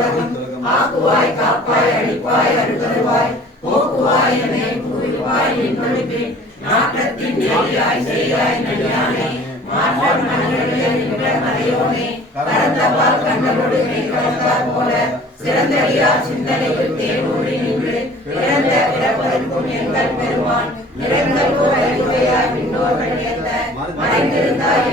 உலகம் ஆக்குவாய் காப்பாய் அழிப்பாய் அருள்வாய் போக்குவாய் என்னை புரிவாய் நின்றொழிப்பேன் நாட்டத்தின் நெறியாய் செய்யாய் நடியானே மாற்றம் மனங்களில் நின்ற மறையோனே கரந்தபால் கண்ணோடு நீ கலந்தார் போல சிறந்தடியார் சிந்தனையில் தேனூறி நின்று பிறந்த பிறப்பதற்கும் எங்கள் பெருமான் நிறங்கள் அறிவுரையாய் விண்ணோர்கள் ஏற்ற மறைந்திருந்தாய்